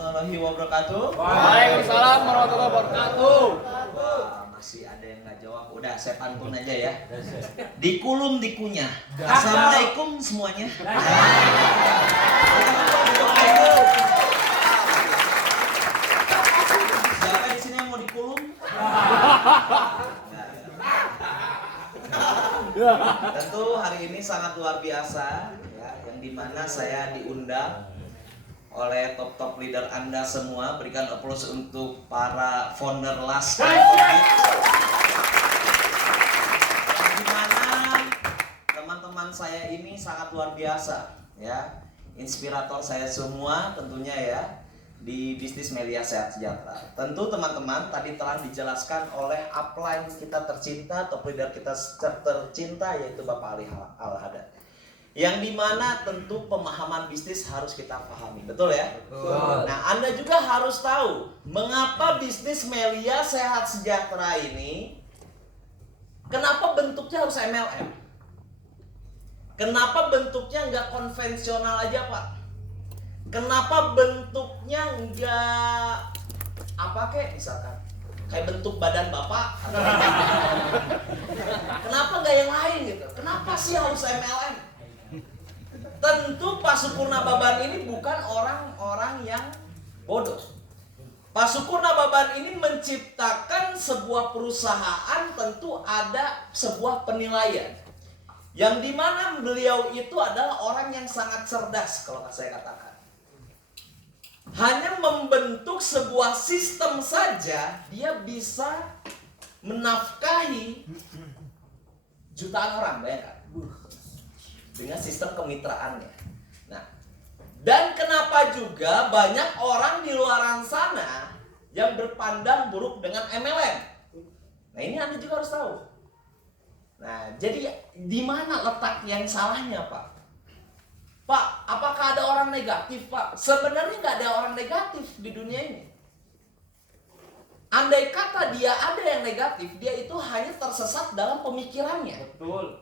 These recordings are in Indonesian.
warahmatullahi wabarakatuh. Waalaikumsalam warahmatullahi wabarakatuh. Wah, masih ada yang nggak jawab. Udah, saya pantun aja ya. Dikulum dikunyah. Assalamualaikum semuanya. Siapa di sini yang mau dikulum? Tentu hari ini sangat luar biasa ya, yang dimana saya diundang oleh top leader Anda semua. Berikan aplaus untuk para founder Laskar. Yang dimana teman-teman saya ini sangat luar biasa ya, inspirator saya semua tentunya ya di bisnis media sehat sejahtera. Tentu teman-teman tadi telah dijelaskan oleh upline kita tercinta, top leader kita tercinta, yaitu Bapak Ali Al-Hadad. Yang dimana tentu pemahaman bisnis harus kita pahami, betul ya? Betul. Nah, Anda juga harus tahu mengapa bisnis media sehat sejahtera ini, kenapa bentuknya harus MLM? Kenapa bentuknya nggak konvensional aja, Pak? Kenapa bentuknya nggak apa kek, misalkan kayak bentuk badan Bapak? Kenapa nggak yang lain gitu? Kenapa sih harus MLM? Tentu Pak Sukurna Baban ini bukan orang-orang yang bodoh. Pak Sukurna Baban ini menciptakan sebuah perusahaan, tentu ada sebuah penilaian. Yang dimana beliau itu adalah orang yang sangat cerdas, kalau saya katakan. Hanya membentuk sebuah sistem saja, dia bisa menafkahi jutaan orang, bayangkan. Dengan sistem kemitraannya. Nah, dan kenapa juga banyak orang di luaran sana yang berpandang buruk dengan MLM? Nah, ini Anda juga harus tahu. Nah, jadi di mana letak yang salahnya, Pak? Pak, apakah ada orang negatif, Pak? Sebenarnya nggak ada orang negatif di dunia ini. Andai kata dia ada yang negatif, dia itu hanya tersesat dalam pemikirannya. Betul.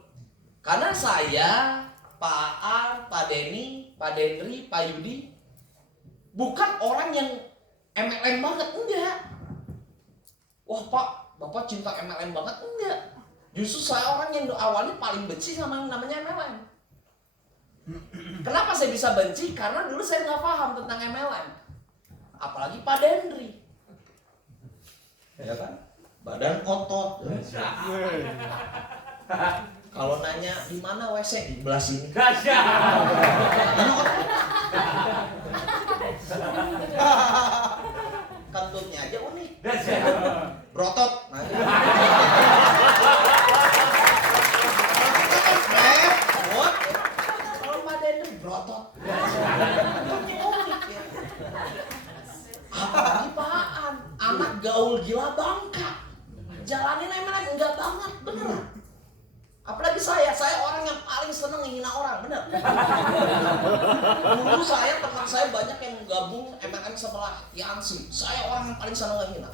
Karena saya, Pak Ar, Pak Denny, Pak Dendri, Pak Yudi bukan orang yang MLM banget, enggak. Wah Pak, Bapak cinta MLM banget, enggak. Justru saya orang yang awalnya paling benci sama yang namanya MLM. Kenapa saya bisa benci? Karena dulu saya nggak paham tentang MLM. Apalagi Pak Dendri, ya kan? Badan otot. Kalau nanya di mana WC, di belah sini. Kentutnya aja unik. Berotot. Nah, kalau Pak Dendri berotot. Kentutnya unik ya. Apalagi Pak Aan, anak gaul gila Bangka. Jalanin MLM enggak banget, beneran. Apalagi saya orang yang paling seneng menghina orang, bener. Dulu teman saya banyak yang gabung MLM sebelah Yansi. Saya orang yang paling seneng menghina.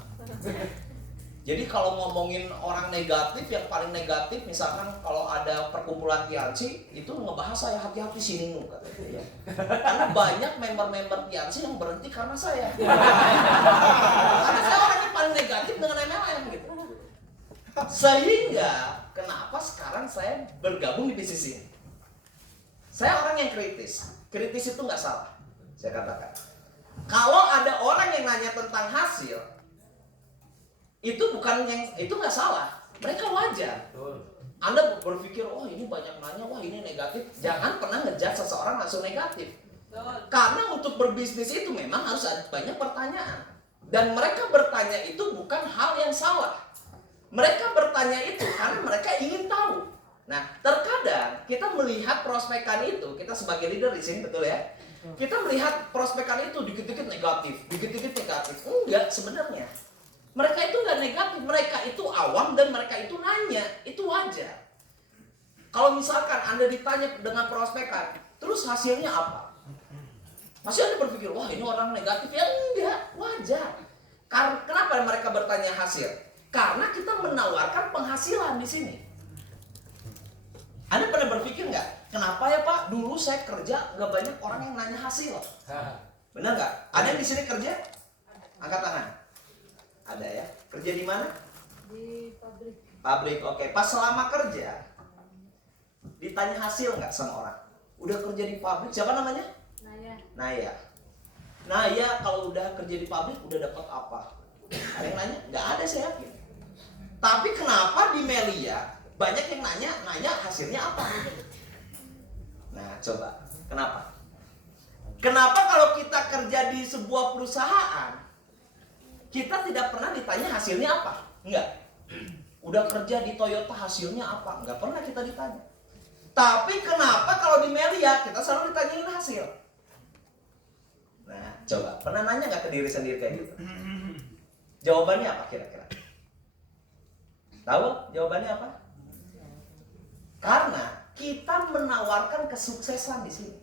Jadi kalau ngomongin orang negatif, yang paling negatif, misalkan kalau ada perkumpulan Tianci, itu ngebahas saya, hati-hati sini nu katanya. Karena banyak member-member Tianci yang berhenti karena saya. Karena saya orang yang paling negatif dengan MLM gitu. Sehingga kenapa sekarang saya bergabung di bisnis ini? Saya orang yang kritis. Kritis itu nggak salah, saya katakan. Kalau ada orang yang nanya tentang hasil, itu bukan yang itu nggak salah. Mereka wajar. Anda berpikir, oh ini banyak nanya, wah ini negatif. Jangan pernah ngejudge seseorang langsung negatif. Karena untuk berbisnis itu memang harus ada banyak pertanyaan. Dan mereka bertanya itu bukan hal yang salah. Mereka bertanya itu karena mereka ingin tahu. Nah, terkadang kita melihat prospekan itu, kita sebagai leader di sini, betul ya? Kita melihat prospekan itu dikit-dikit negatif, dikit-dikit negatif. Enggak, sebenarnya. Mereka itu enggak negatif, mereka itu awam dan mereka itu nanya, itu wajar. Kalau misalkan Anda ditanya dengan prospekan, terus hasilnya apa? Masih Anda berpikir, wah ini orang negatif, ya enggak, wajar. Kenapa mereka bertanya hasil? Karena kita menawarkan penghasilan di sini. Anda pernah berpikir nggak? Kenapa ya Pak? Dulu saya kerja nggak banyak orang yang nanya hasil. Benar nggak? Ada yang di sini kerja? Angkat tangan. Ada ya? Kerja di mana? Di pabrik. Pabrik, oke. Pas selama kerja, ditanya hasil nggak sama orang? Udah kerja di pabrik, siapa namanya? Naya. Naya. Naya kalau udah kerja di pabrik udah dapat apa? Ada yang nanya? Nggak ada, saya yakin. Tapi kenapa di Melia banyak yang nanya hasilnya apa? Nah, coba. Kenapa? Kenapa kalau kita kerja di sebuah perusahaan, kita tidak pernah ditanya hasilnya apa? Enggak. Udah kerja di Toyota hasilnya apa? Enggak pernah kita ditanya. Tapi kenapa kalau di Melia kita selalu ditanyain hasil? Nah, coba. Pernah nanya nggak ke diri sendiri kayak gitu? Jawabannya apa kira-kira? Tahu jawabannya apa? Karena kita menawarkan kesuksesan di sini.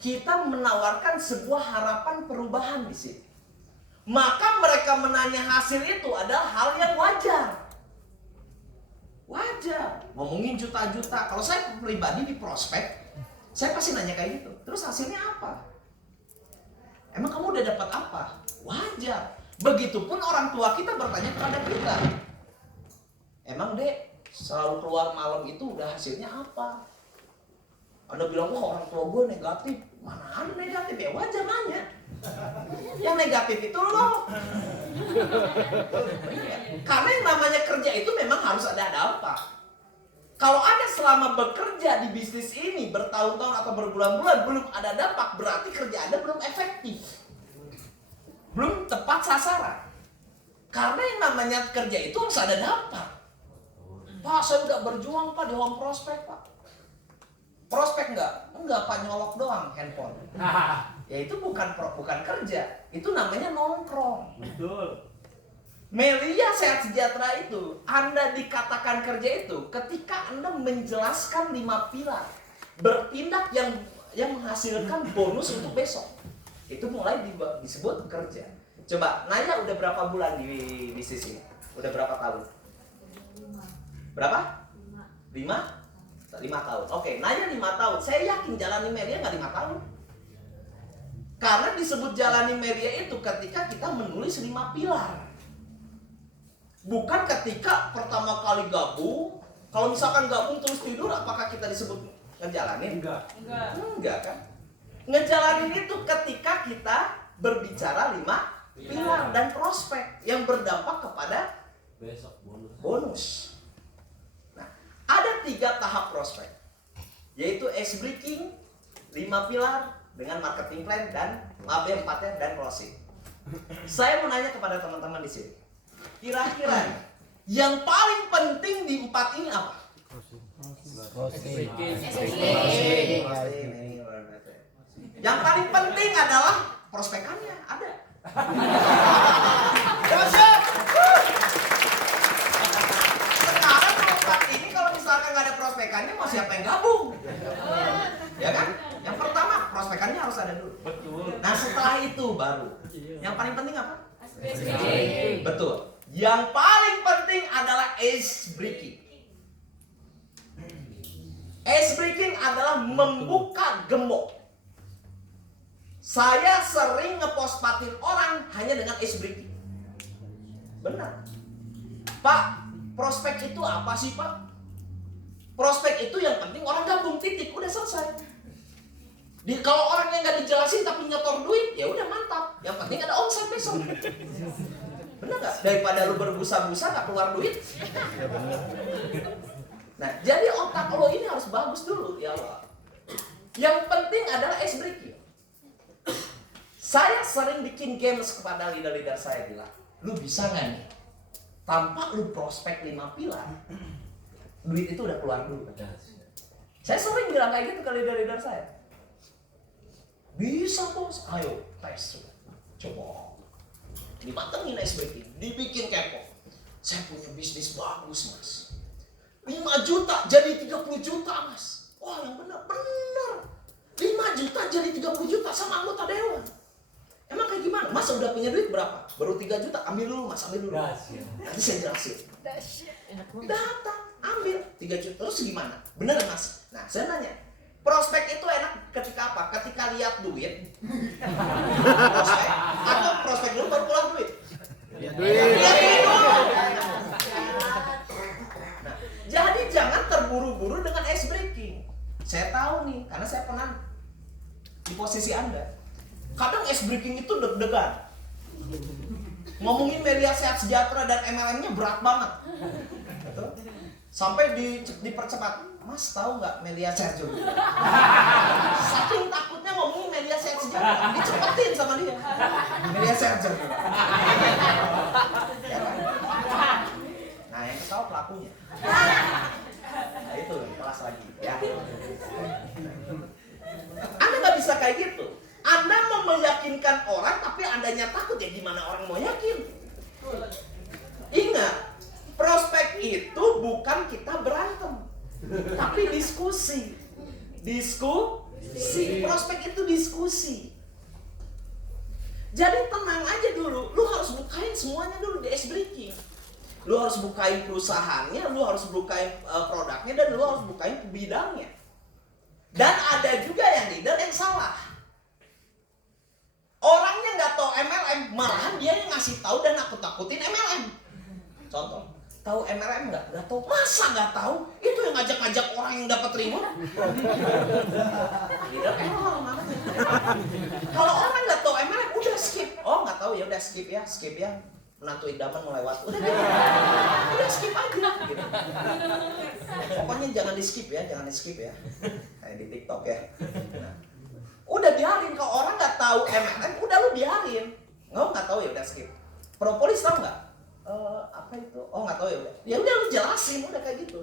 Kita menawarkan sebuah harapan perubahan di sini. Maka mereka menanya hasil itu adalah hal yang wajar. Wajar. Ngomongin juta-juta. Kalau saya pribadi di prospek, saya pasti nanya kayak gitu. Terus hasilnya apa? Emang kamu udah dapat apa? Wajar. Begitupun orang tua kita bertanya kepada kita. Emang dek, selalu keluar malam itu udah hasilnya apa? Anda bilang, wah orang tua gue negatif. Mana ada negatif? Ya wajar nanya. Yang negatif itu lo. Karena yang namanya kerja itu memang harus ada apa. Kalau ada selama bekerja di bisnis ini bertahun-tahun atau berbulan-bulan belum ada dampak, berarti kerja Anda belum efektif. Belum tepat sasaran. Karena yang namanya kerja itu harus ada dampak. Pak, saya udah berjuang Pak di home prospek Pak. Prospek enggak? Enggak Pak, nyolok doang handphone. Ya itu bukan kerja, itu namanya nongkrong. Betul. Melia Sehat Sejahtera itu, Anda dikatakan kerja itu ketika Anda menjelaskan 5 pilar bertindak yang menghasilkan bonus untuk besok. Itu mulai disebut kerja. Coba, Naya udah berapa bulan di bisnis ini? Udah berapa tahun? 5. Berapa? 5 tahun. Oke, Naya 5 tahun. Saya yakin jalani Melia nggak 5 tahun. Karena disebut jalani Melia itu ketika kita menulis 5 pilar. Bukan ketika pertama kali gabung. Kalau misalkan gabung terus tidur, apakah kita disebut ngejalanin? Enggak kan? Ngejalanin itu ketika kita berbicara 5 pilar dan prospek yang berdampak kepada Besok bonus. Nah, ada 3 tahap prospek, yaitu ice breaking, 5 pilar dengan marketing plan dan AB4 dan closing. Saya mau nanya kepada teman-teman di sini, kira-kira yang paling penting di 4 ini apa? Yang paling penting adalah prospekannya ada. Sekarang tempat ini kalau misalkan nggak ada prospekannya, mau siapa yang gabung? Ya kan? Yang pertama prospekannya harus ada dulu. Betul. Nah setelah itu baru. Yang paling penting apa? Aspirasi. Betul. Yang paling penting adalah ice breaking. Ice breaking adalah membuka gembok. Saya sering ngepospatin orang hanya dengan ice breaking. Benar. Pak, prospek itu apa sih Pak? Prospek itu yang penting orang gabung, titik, udah selesai. Kalau orang yang nggak dijelasin tapi nyetor duit, ya udah mantap. Yang penting ada omset besok. Benar nggak? Daripada lu berbusa-busa nggak keluar duit. Nah, jadi otak lo ini harus bagus dulu ya Allah. Yang penting adalah ice breaking. Saya sering bikin games kepada leader-leader saya, bilang, lu bisa nggak nih? Tanpa lu prospek 5 pilar, duit itu udah keluar dulu. Saya sering bilang kayak gitu ke leader-leader saya. Bisa bos, ayo tes. Coba. Dipantengin ice breaking, dibikin kepo. Saya punya bisnis bagus mas. 5 juta jadi 30 juta mas. Wah yang benar, 5 juta jadi 30 juta sama anggota dewan. Emang kayak gimana? Mas udah punya duit berapa? Baru 3 juta, ambil dulu mas, ambil dulu. Nanti saya jelasin. Datang, ambil 3 juta, terus gimana? Bener mas? Nah saya nanya, Prospek itu enak ketika apa? Ketika lihat duit. Prospek. Atau prospek dulu baru keluar duit. Lihat duit dulu. Nah, jadi jangan terburu-buru dengan ice breaking. Saya tahu nih, karena saya pernah di posisi Anda. Kadang ice breaking itu deg-degan. Ngomongin media sehat sejahtera dan MLM-nya berat banget. Betul? Sampai dipercepat. Mas tahu nggak media sehat juga? Saking takutnya ngomongin media sehat sejahtera, dicepetin sama dia. Media sehat juga. Ya kan? Nah, yang ketawa pelakunya. Nah, itu kelas lagi. Ya. Anda nggak bisa kayak gitu. Anda mau meyakinkan orang, tapi Andanya takut, ya gimana orang mau yakin? Ingat, prospek itu bukan kita berantem. Tapi diskusi. Prospek itu diskusi. Jadi tenang aja dulu. Lu harus bukain semuanya dulu di ice breaking. Lu harus bukain perusahaannya, lu harus bukain produknya, dan lu harus bukain bidangnya. Dan ada juga yang leader yang salah. Orangnya nggak tahu MLM, malahan dia yang ngasih tahu dan nakut-nakutin MLM. Contoh. Tahu MLM nggak? Nggak tahu. Masa nggak tahu? Itu yang ngajak-ngajak orang yang dapat reward. Kalau orang nggak tahu MLM, udah skip. Oh nggak tahu, ya udah skip ya. Menantu idaman melewat. Udah gitu. Udah skip aja. Gitu. Pokoknya jangan di skip ya. Kayak di TikTok ya. Nah, udah biarin. Kalau orang nggak tahu MLM, udah lu biarin. Nggak tahu ya udah skip. Propolis tahu nggak? Apa itu? Oh nggak tahu ya udah. Ya udah lu jelasin, udah kayak gitu.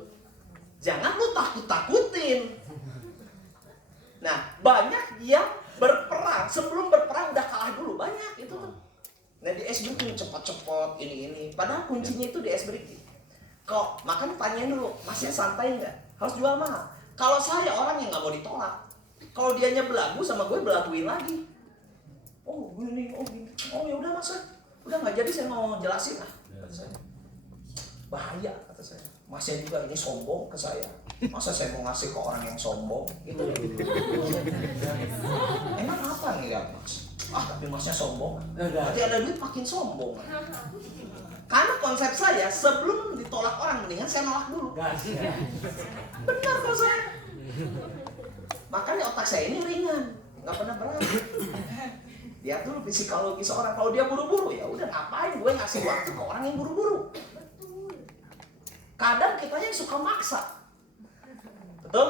Jangan lu takut-takutin. Nah, banyak yang berperang, sebelum berperang udah kalah dulu, banyak itu tuh. Nah, di ice breaking cepet-cepet ini. Padahal kuncinya itu di ice breaking. Kok makanya tanyain dulu, masih santai nggak? Harus jual mahal. Kalau saya orang yang nggak mau ditolak, kalau dianya belagu sama gue belaguin lagi. Oh gini. Oh ya udah masa, udah nggak jadi, saya mau jelasin lah. Kata saya. Bahaya kata saya. Masnya juga ini sombong ke saya. Masa saya mau ngasih ke orang yang sombong? Gitu. Emang apa nih ya mas? Tapi masnya sombong. Berarti ada duit makin sombong. Karena konsep saya, sebelum ditolak orang, mendingan saya nolak dulu. Benar kok saya. Makanya otak saya ini ringan, nggak pernah berat. Lihat dulu psikologis orang, kalau dia buru-buru ya udah, ngapain gue ngasih waktu ke orang yang buru-buru. Kadang kita yang suka maksa. Betul?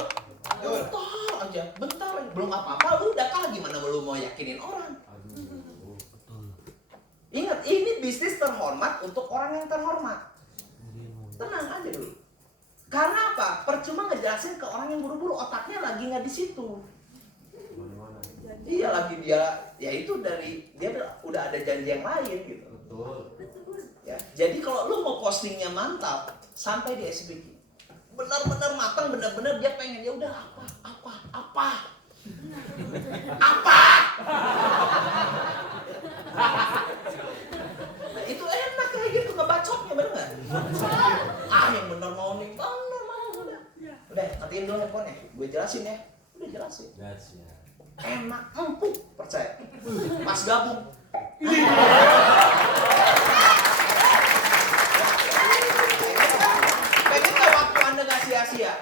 Bentar aja, belum apa-apa, udah kalah, gimana lu mau yakinin orang? Ingat, ini bisnis terhormat untuk orang yang terhormat. Tenang aja dulu. Karena apa? Percuma ngejelasin ke orang yang buru-buru, otaknya lagi nggak di situ. Iya, lagi dia, ya itu dari dia udah ada janji yang lain gitu. Ya, jadi kalau lu mau postingnya mantap, sampai di SBK. Benar-benar matang, benar-benar dia pengen, ya udah apa. Nah, itu enak kayak gitu ngebacotnya, bener nggak? Yang bener mau nih, udah. Udah, matiin dulu handphonenya, gue jelasin ya. Udah jelasin. Enak, empuk, percaya. Pas gabung. Pengen nggak waktu Anda nggak sia-sia?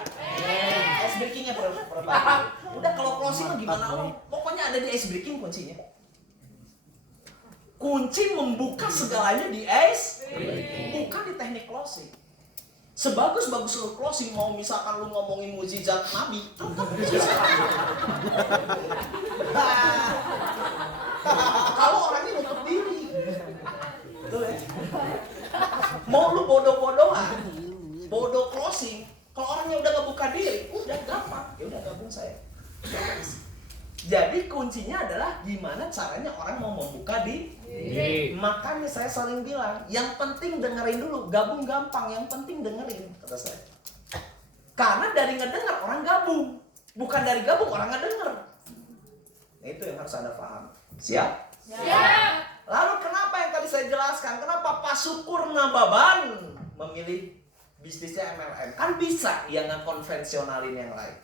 Ice breaking-nya perbanyak. Udah, kalau closing gimana om? Pokoknya ada di ice breaking kuncinya. Kunci membuka segalanya di ice breaking, bukan di teknik closing. Sebagus-bagus lu closing, mau misalkan lu ngomongin mukjizat Nabi, tetap susah. Kalau orangnya nutup diri, betul ya? Mau lu bodoh-bodohan, bodoh closing, kalau orangnya udah ngebuka diri, udah gampang, ya udah gabung saya. Jadi kuncinya adalah gimana caranya orang mau membuka diri. Makanya saya sering bilang, yang penting dengerin dulu, gabung gampang, yang penting dengerin, kata saya. Karena dari ngedenger orang gabung, bukan dari gabung orang ngedenger. Nah, itu yang harus Anda paham. Siap? Siap. Lalu kenapa yang tadi saya jelaskan, kenapa Pak Syukur Nababan memilih bisnisnya MLM? Kan bisa yang ngekonvensionalin yang lain.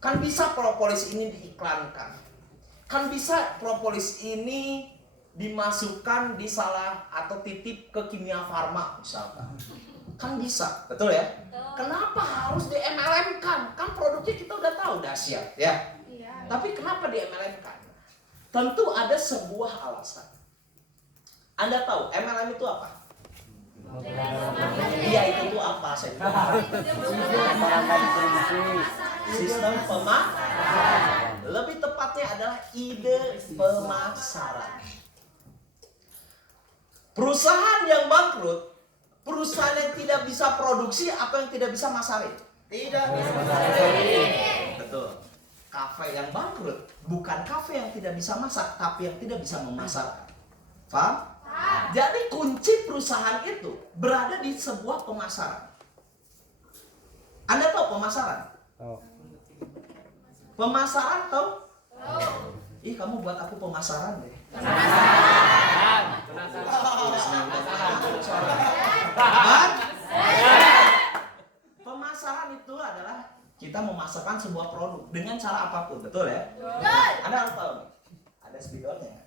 Kan bisa propolis ini diiklankan. Kan bisa propolis ini dimasukkan di salah atau titip ke Kimia Farma misalkan. Kan bisa, betul ya? Kenapa harus di MLM-kan? Kan produknya kita udah tahu dahsyat ya. Iya. Tapi kenapa di MLM-kan? Tentu ada sebuah alasan. Anda tahu MLM itu apa? Iya, itu tuh apa? Saya sistem pemasaran. Lebih tepatnya adalah ide pemasaran. Perusahaan yang bangkrut, perusahaan yang tidak bisa produksi atau yang tidak bisa masarin? Tidak bisa masarin. Betul. Kafe yang bangkrut bukan kafe yang tidak bisa masak, tapi yang tidak bisa memasarkan. Paham? Jadi kunci perusahaan itu berada di sebuah pemasaran. Anda tahu pemasaran? Pemasaran tahu? Ih, kamu buat aku pemasaran deh. Pemasaran itu adalah kita memasarkan sebuah produk dengan cara apapun, betul ya? Anda harus tahu nih. Ada spidolnya.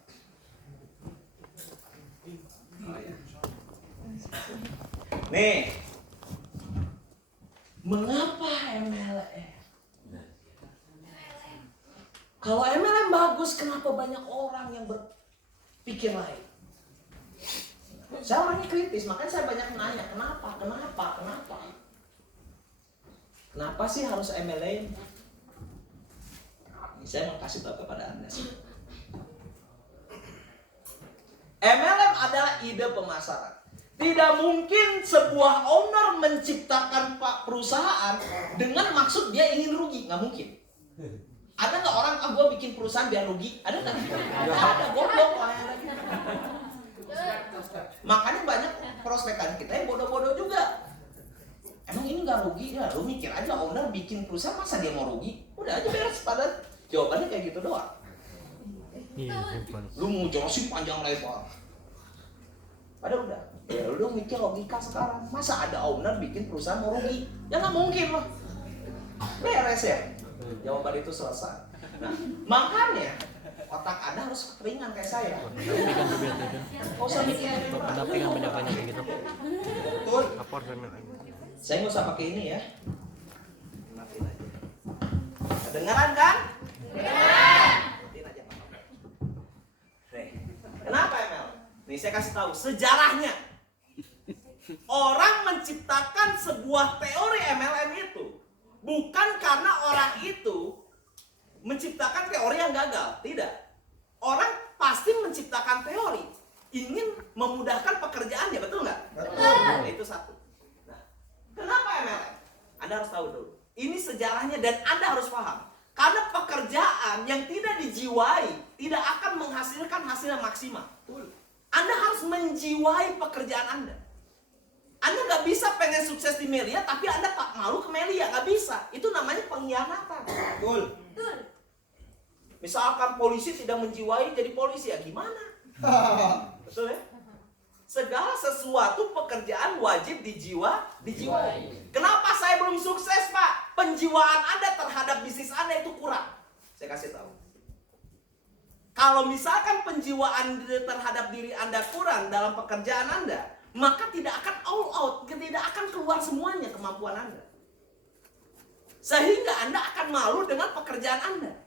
Nih, mengapa MLM? Kalau MLM bagus, kenapa banyak orang yang berpikir lain? Saya orangnya kritis, makanya saya banyak nanya, kenapa? Kenapa sih harus MLM? Ini saya mau kasih tahu kepada Anda sih. MLM adalah ide pemasaran. Tidak mungkin sebuah owner menciptakan perusahaan dengan maksud dia ingin rugi, nggak mungkin. Ada nggak orang, gue bikin perusahaan biar rugi? Ada nggak? Nggak ada, goblok. Makanya banyak prospekan kita yang bodoh-bodoh juga. Emang ini nggak rugi? Ya lu mikir aja, owner bikin perusahaan masa dia mau rugi? Udah aja beres, pada jawabannya kayak gitu doang. Lu mau jelasin panjang lebar. Pada udah. Ya lu mikir logika sekarang. Masa ada owner bikin perusahaan mau rugi? Ya nggak mungkin lah. Beres ya. Jawaban itu selesai. Nah, makanya otak Anda harus keringan kayak saya. Kau usah mikir pendampingan banyak-banyak kayak gitu. betul. Saya nggak usah pakai ini ya. Matiin aja. Kedengaran kan? Matiin aja Pak. Nih, kenapa ML? Nih saya kasih tahu sejarahnya. Orang menciptakan sebuah teori MLM itu bukan karena orang itu menciptakan teori yang gagal, tidak. Orang pasti menciptakan teori ingin memudahkan pekerjaannya, betul nggak? Betul. Nah, itu satu. Nah, kenapa MLM? Anda harus tahu dulu. Ini sejarahnya dan Anda harus paham. Karena pekerjaan yang tidak dijiwai tidak akan menghasilkan hasil yang maksimal. Anda harus menjiwai pekerjaan Anda. Anda nggak bisa pengen sukses di Melia, tapi Anda tak malu ke Melia, nggak bisa. Itu namanya pengkhianatan. Betul. Misalkan polisi tidak menjiwai jadi polisi, ya gimana? Betul ya? Segala sesuatu pekerjaan wajib dijiwai. Kenapa saya belum sukses, Pak? Penjiwaan Anda terhadap bisnis Anda itu kurang. Saya kasih tahu. Kalau misalkan penjiwaan terhadap diri Anda kurang dalam pekerjaan Anda, maka tidak akan all out, tidak akan keluar semuanya kemampuan Anda. Sehingga Anda akan malu dengan pekerjaan Anda.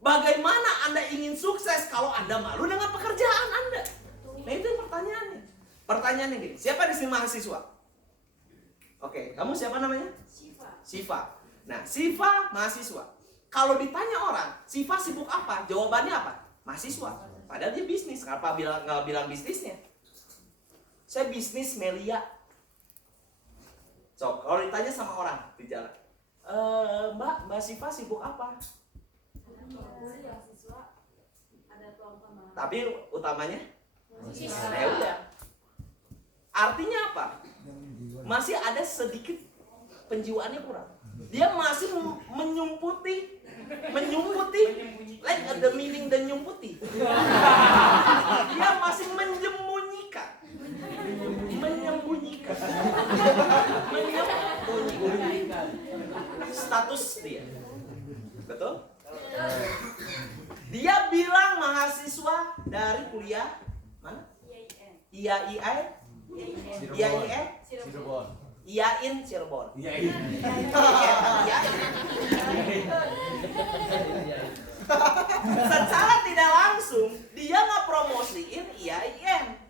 Bagaimana Anda ingin sukses kalau Anda malu dengan pekerjaan Anda? Nah itu pertanyaannya. Pertanyaannya gini, siapa di sini mahasiswa? Oke, kamu siapa namanya? Siva. Nah, Siva mahasiswa. Kalau ditanya orang, Siva sibuk apa? Jawabannya apa? Mahasiswa. Padahal dia bisnis. Kenapa nggak bilang bisnisnya? Saya bisnis Melia. So, kalau ditanya sama orang di jalan, Mbak Siva sibuk apa? Tapi utamanya? Ya udah. Artinya apa? Masih ada sedikit penjiwaannya kurang. Dia masih menyumputi, like the meaning dan nyumputi. Dia masih menyembunyikan status dia. Betul? Dia bilang mahasiswa dari kuliah mana? IAIN? IAIN? IAIN Cirebon. Secara tidak langsung dia nggak promosiin IAIN.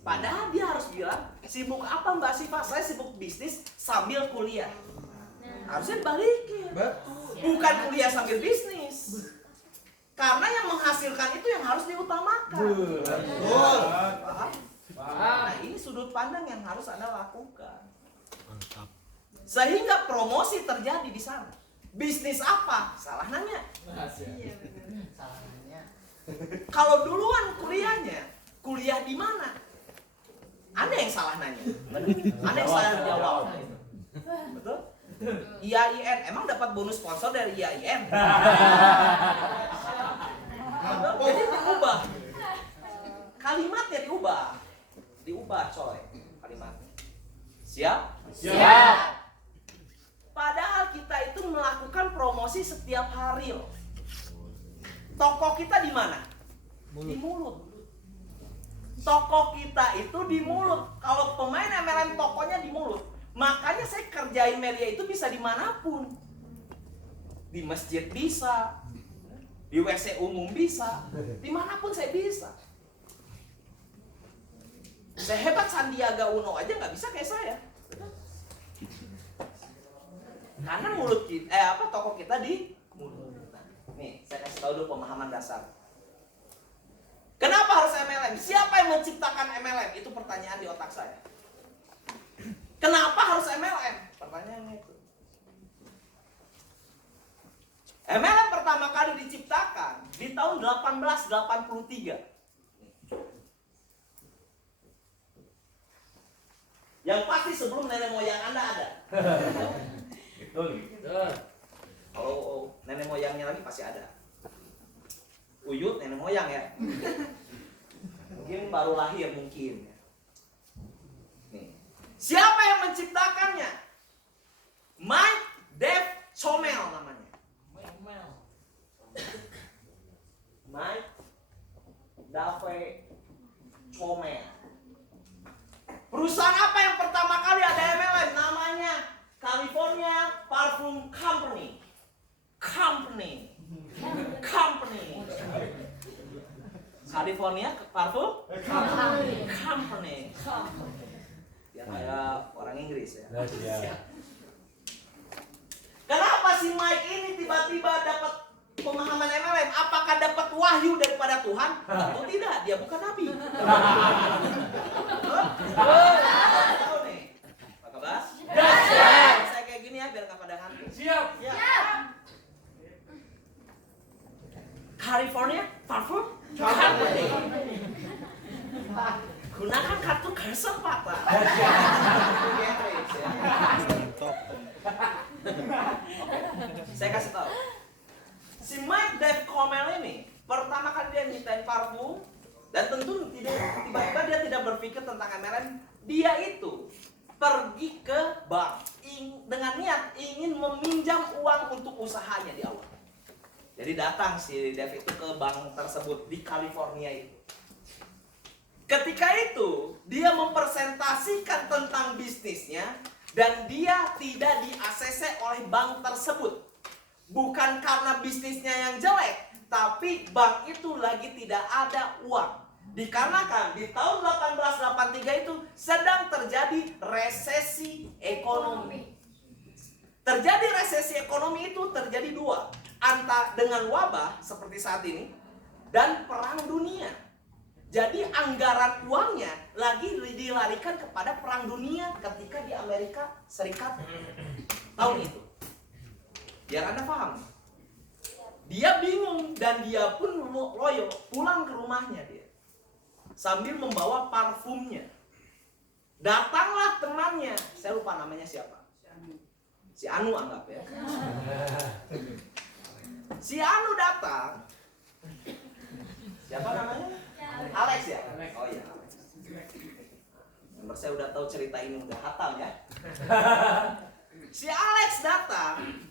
Padahal dia harus bilang, sibuk apa Mbak Siva? Saya sibuk bisnis sambil kuliah. Harusnya balikin. Bukan kuliah sambil bisnis. Karena yang menghasilkan itu yang harus diutamakan. Betul. Paham? Nah, ini sudut pandang yang harus Anda lakukan. Mantap. Sehingga promosi terjadi di sana. Bisnis apa? Salah nanya. Kalau duluan kuliahnya, kuliah di mana? Anda yang salah nanya. Anda yang salah jawab. Betul? IAIN, emang dapat bonus sponsor dari IAIN? Jadi diubah. Kalimatnya diubah coy. Kalimatnya. Siap? Siap. Padahal kita itu melakukan promosi setiap hari loh. Toko kita di mana? Di mulut. Toko kita itu di mulut. Kalau pemain MLM tokonya di mulut. Makanya saya kerjain media itu bisa dimanapun. Di masjid bisa. Di WC umum bisa. Dimanapun saya bisa. Sehebat Sandiaga Uno aja nggak bisa kayak saya. Karena mulut kita, toko kita di mulut. Nih, saya kasih tahu dulu pemahaman dasar. Kenapa harus MLM? Siapa yang menciptakan MLM? Itu pertanyaan di otak saya. Kenapa harus MLM? Pertanyaannya itu. MLM pertama kali diciptakan di tahun 1883. Yang pasti sebelum nenek moyang Anda ada. Kalau nenek moyangnya lagi pasti ada. Uyut nenek moyang ya. Mungkin baru lahir mungkin. Nih. Siapa yang menciptakannya? Mike Dave Chomel namanya. Mike Dave Chomel. Perusahaan apa yang pertama kali ada MLM? Namanya California Parfum Company. California Parfum Company. Ya kayak orang Inggris ya. Kenapa si Mike ini tiba-tiba dapat pemahaman MLM? Apakah dapat wahyu daripada Tuhan? Atau tidak? Dia bukan nabi. Tahu nih, Pak Kabas? Siap. Saya kayak gini ya biar nggak pada ngantuk. Siap. California Parfum Company. Gunakan kartu kesempatan. Saya kasih tahu. Si Mike Dave Chomel ini pertama kali dia nyiptain parfum dan tentu tiba-tiba dia tidak berpikir tentang MLM. Dia itu pergi ke bank dengan niat ingin meminjam uang untuk usahanya di awal. Jadi datang si Dave itu ke bank tersebut di California itu. Ketika itu dia mempresentasikan tentang bisnisnya dan dia tidak di-ACC oleh bank tersebut. Bukan karena bisnisnya yang jelek, tapi bank itu lagi tidak ada uang. Dikarenakan di tahun 1883 itu sedang terjadi resesi ekonomi. Terjadi resesi ekonomi itu terjadi dua. Antara dengan wabah seperti saat ini dan perang dunia. Jadi anggaran uangnya lagi dilarikan kepada perang dunia ketika di Amerika Serikat tahun itu. Biar Anda paham. Dia bingung dan dia pun loyo pulang ke rumahnya dia. Sambil membawa parfumnya. Datanglah temannya. Saya lupa namanya siapa. Si Anu anggap ya. Si Anu datang. Siapa namanya? Alex ya? Oh iya Alex. Saya udah tahu cerita ini udah hatam ya. Si Alex datang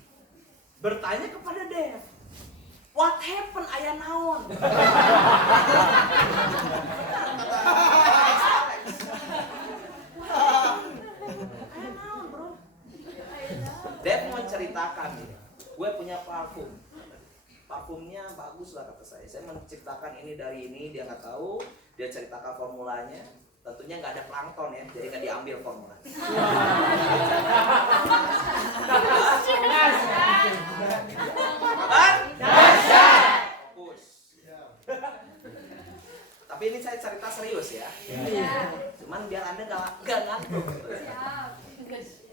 bertanya kepada Dev, "What happened ayah naon?" Kata Alex. Ayah naon, bro? Dev mau ceritakan, gue punya parfumnya bagus lah kata saya menciptakan ini dari ini, dia nggak tahu, dia ceritakan formulanya, tentunya nggak ada plankton ya, jadi nggak diambil formulanya. Kabar? Fokus. Tapi ini saya cerita serius ya. Cuman biar anda nggak ngantuk.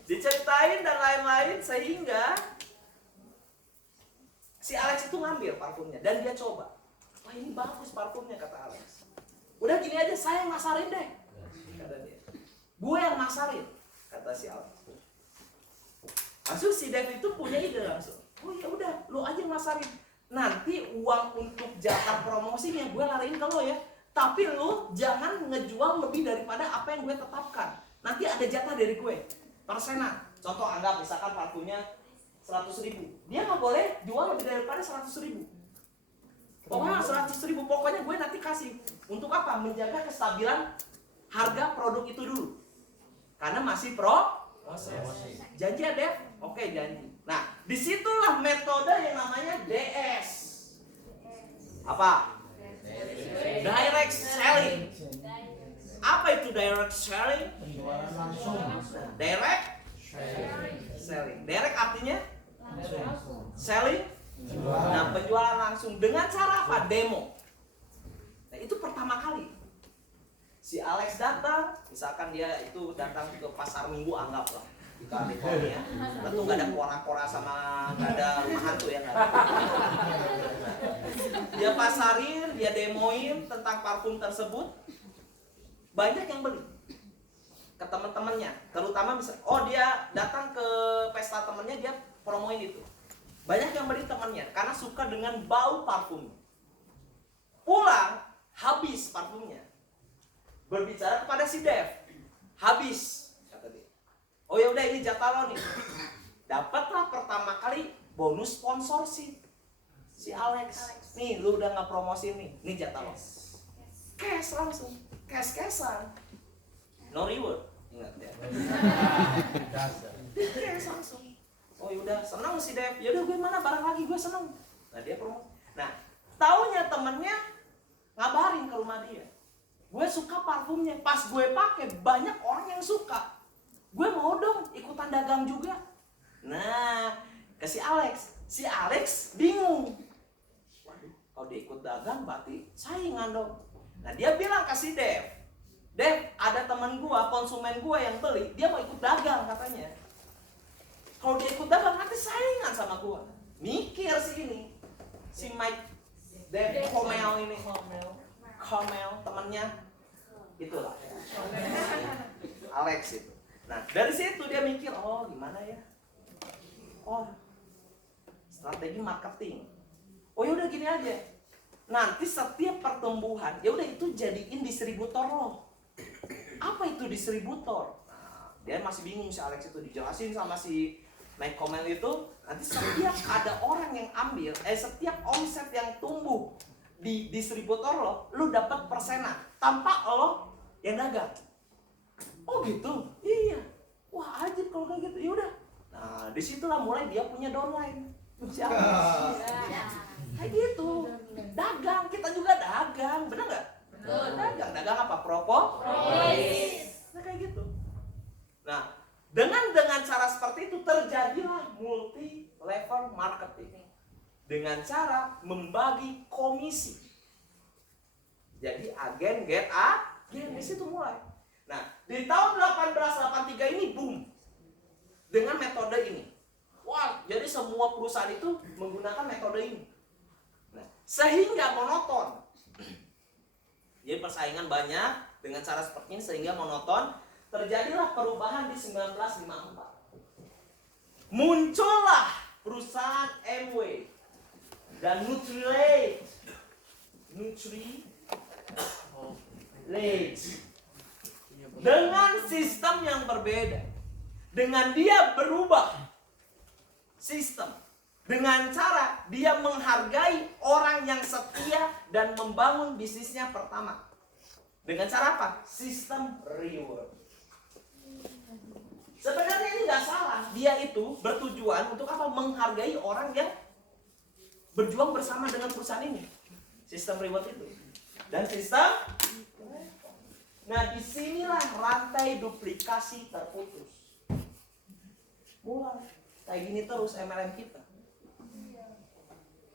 Diceritain dan lain-lain sehingga si Alex itu ngambil parfumnya dan dia coba. Wah, ini bagus parfumnya kata Alex. Udah gini aja, saya yang masarin deh, kata dia. Gue yang masarin, kata si Alex. Langsung si Dev itu punya ide langsung. Oh ya udah, lu aja yang masarin. Nanti uang untuk jatah promosinya gue lariin ke lo ya. Tapi lu jangan ngejual lebih daripada apa yang gue tetapkan. Nanti ada jatah dari gue, persenan. Contoh anggap misalkan parfumnya 100.000, dia nggak boleh jual lebih daripada 100.000. Pokoknya 100.000, pokoknya gue nanti kasih. Untuk apa? Menjaga kestabilan harga produk itu dulu. Karena masih proses. Janji ya Dev? Oke, janji. Nah, disitulah metode yang namanya DS. Apa? Direct selling. Apa itu direct selling? Direct selling. Direct artinya selling. Nah, penjualan langsung dengan cara apa? Demo. Nah, itu pertama kali si Alex datang, misalkan dia itu datang ke pasar Minggu, anggaplah di California. Tentu nggak ada kora-kora sama nggak ada rumah hantu ya, nggak ada. Dia pasarin, dia demoin tentang parfum tersebut, banyak yang beli ke teman-temannya, terutama misal, dia datang ke pesta temannya, dia promoin itu. Banyak yang beli temannya karena suka dengan bau parfum. Pulang habis parfumnya. Berbicara kepada si Dev, habis kata dia. Oh ya udah, ini jatah lo nih. Dapatlah pertama kali bonus sponsorship si Alex. Nih lu udah nggak promosi nih jatah lo. Cash langsung, cash-cashan. No reward, ingat ya. Cash langsung. Oh yaudah, senang si Dev. Yaudah gue mana barang lagi, gue senang. Nah dia promo. Nah taunya temennya ngabarin ke rumah dia, gue suka parfumnya. Pas gue pakai banyak orang yang suka. Gue mau dong ikutan dagang juga. Nah ke si Alex bingung. Waduh, kalau dia ikut dagang berarti saingan dong. Nah dia bilang ke si Dev, ada teman gue, konsumen gue yang beli, dia mau ikut dagang katanya. Kalau dia ikut dagang nanti saingan sama gua. Mikir si Mike Dev Comel ini, Comel temannya itulah Alex itu. Nah dari situ dia mikir, oh gimana ya? Oh strategi marketing. Oh yaudah gini aja. Nanti setiap pertumbuhan, ya udah itu jadiin distributor lo. Apa itu distributor? Nah, dia masih bingung si Alex itu, dijelasin sama si Mike Comel itu, nanti setiap ada orang yang ambil, setiap omset yang tumbuh di distributor lo dapat persenan tanpa lo yang dagang. Oh gitu? Iya. Wah ajib kalau kayak gitu. Yaudah. Nah disitulah mulai dia punya downline. Siapa? Kayak gitu. Dagang, kita juga dagang, bener nggak? Dagang apa? Propolis. Nah kayak gitu. Nah dengan cara seperti itu terjadilah multi level marketing dengan cara membagi komisi. Jadi agen get agen, di situ mulai. Nah di tahun 1883 ini boom dengan metode ini. Wah, jadi semua perusahaan itu menggunakan metode ini. Nah, sehingga monoton. Jadi persaingan banyak dengan cara seperti ini sehingga monoton. Terjadilah perubahan di 1954. Muncullah perusahaan Amway dan Nutrilite dengan sistem yang berbeda. Dengan dia berubah sistem, dengan cara dia menghargai orang yang setia dan membangun bisnisnya pertama. Dengan cara apa? Sistem reward. Sebenarnya ini nggak salah. Dia itu bertujuan untuk apa? Menghargai orang yang berjuang bersama dengan perusahaan ini. Sistem reward itu. Dan sistem. Nah, disinilah rantai duplikasi terputus. Mulai kayak gini terus MLM kita.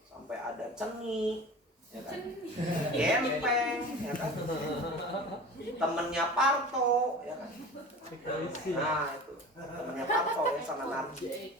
Sampai ada ceni, ya kan? Gempeng, ya kan? Temennya Parto, ya kan? Nah, itu. Temennya Parto ya sama Narji.